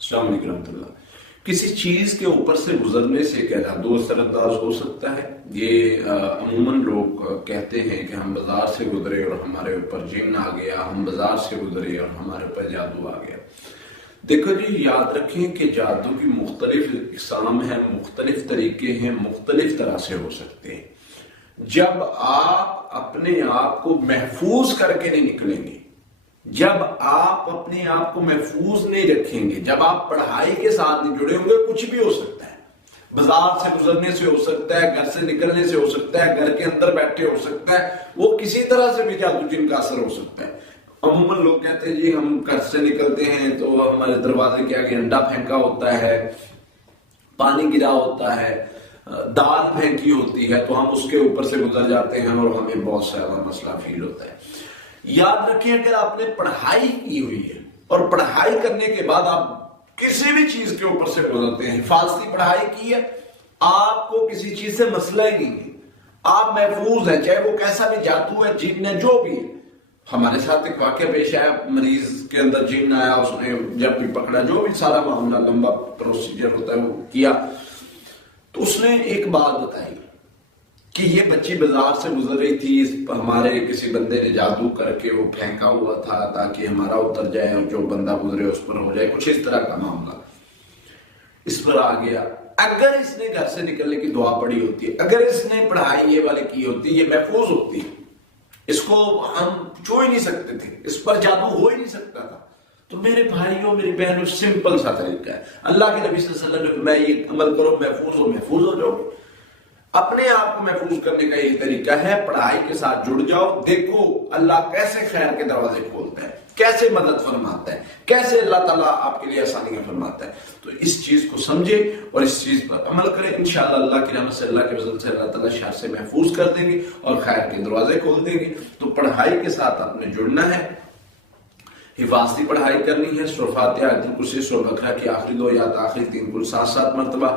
السلام علیکم ورحمۃ اللہ۔ کسی چیز کے اوپر سے گزرنے سے کیا جادو اثر انداز ہو سکتا ہے؟ یہ عموماً لوگ کہتے ہیں کہ ہم بازار سے گزرے اور ہمارے اوپر جن آ گیا، ہم بازار سے گزرے اور ہمارے اوپر جادو آ گیا۔ دیکھو جی، یاد رکھیں کہ جادو کی مختلف اقسام ہیں، مختلف طریقے ہیں، مختلف طرح سے ہو سکتے ہیں۔ جب آپ اپنے آپ کو محفوظ کر کے نہیں نکلیں گے، جب آپ اپنے آپ کو محفوظ نہیں رکھیں گے، جب آپ پڑھائی کے ساتھ نہیں جڑے ہوں گے، کچھ بھی ہو سکتا ہے۔ بازار سے گزرنے سے ہو سکتا ہے، گھر سے نکلنے سے ہو سکتا ہے، گھر کے اندر بیٹھے ہو سکتا ہے، وہ کسی طرح سے بھی جادو جن کا اثر ہو سکتا ہے۔ عموماً لوگ کہتے ہیں جی ہم گھر سے نکلتے ہیں تو ہمارے دروازے کے آگے انڈا پھینکا ہوتا ہے، پانی گرا ہوتا ہے، دال پھینکی ہوتی ہے، تو ہم اس کے اوپر سے گزر جاتے ہیں اور ہمیں بہت سارا مسئلہ فیل ہوتا ہے۔ یاد رکھیں اگر آپ نے پڑھائی کی ہوئی ہے اور پڑھائی کرنے کے بعد آپ کسی بھی چیز کے اوپر سے گزرتے ہیں، حفاظتی پڑھائی کی ہے، آپ کو کسی چیز سے مسئلہ ہی نہیں ہے، آپ محفوظ ہیں، چاہے وہ کیسا بھی جادو ہے، جن ہے، جو بھی ہے۔ ہمارے ساتھ ایک واقعہ پیش آیا، مریض کے اندر جن آیا، اس نے جب بھی پکڑا، جو بھی سارا معاملہ لمبا پروسیجر ہوتا ہے وہ کیا، تو اس نے ایک بات بتائی کہ یہ بچی بازار سے گزر رہی تھی، ہمارے کسی بندے نے جادو کر کے وہ پھینکا ہوا تھا تاکہ ہمارا اتر جائے اور جو بندہ گزرے اس پر ہو جائے، کچھ اس طرح کا معاملہ اس پر آ گیا۔ اگر اس نے گھر سے نکلنے کی دعا پڑھی ہوتی ہے، اگر اس نے پڑھائی یہ والی کی ہوتی، یہ محفوظ ہوتی، اس کو ہم چھو ہی نہیں سکتے تھے، اس پر جادو ہو ہی نہیں سکتا تھا۔ تو میرے بھائیوں، میری بہنوں، سمپل سا طریقہ ہے، اللہ کے نبی صلی اللہ علیہ وسلم نے فرمایا یہ عمل کرو، محفوظ ہو جاؤ گے۔ اپنے آپ کو محفوظ کرنے کا یہ طریقہ ہے، پڑھائی کے ساتھ جڑ جاؤ، دیکھو اللہ کیسے خیر کے دروازے کھولتا ہے، کیسے مدد فرماتا ہے، کیسے اللہ تعالیٰ آپ کے لیے آسانیاں فرماتا ہے۔ تو اس چیز کو سمجھے اور اس چیز پر عمل کریں، انشاءاللہ اللہ کی رحمت سے، اللہ کے فضل سے اللہ تعالیٰ شر سے محفوظ کر دیں گے اور خیر کے دروازے کھول دیں گے۔ تو پڑھائی کے ساتھ آپ نے جڑنا ہے، حفاظتی پڑھائی کرنی ہے، سورہ فاتحہ، آیت الکرسی، سورہ بقرہ کی آخری دو یا آخری تین کل 7 مرتبہ،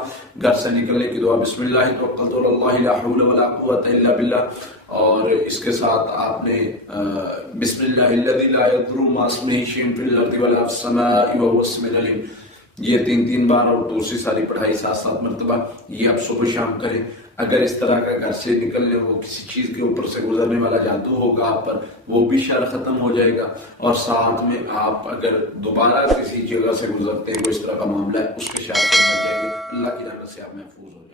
گھر سے نکلنے کی دعا بسم اللہ توکلت علی اللہ لا حول ولا قوۃ الا باللہ، اور اس کے ساتھ آپ نے بسم اللہ الذی لا یضر مع اسمہ شیء فی الارض ولا فی السماء وهو السمیع العلیم، یہ 3 بار، اور دوسری ساری پڑھائی 7 مرتبہ، یہ آپ صبح شام کریں۔ اگر اس طرح کا گھر سے نکلنے ہو، کسی چیز کے اوپر سے گزرنے والا جادو ہوگا آپ پر، وہ بھی شر ختم ہو جائے گا، اور ساتھ میں آپ اگر دوبارہ کسی جگہ سے گزرتے ہیں، کوئی اس طرح کا معاملہ ہے، اس کے شر سے بچ جائیں گے، اللہ کی رحمت سے آپ محفوظ ہو جائیں گے۔